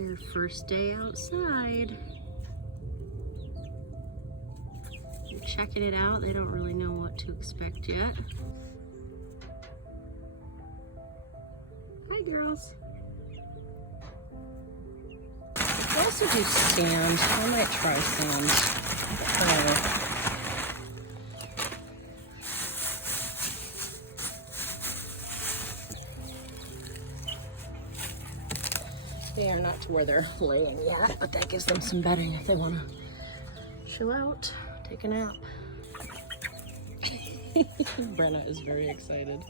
Their first day outside. They're checking it out. They don't really know what to expect yet. Hi, girls. I could also do sand. I might try sand. They are not to where they're laying yet, but that gives them some bedding if they want to chill out, take a nap. Brenna is very excited.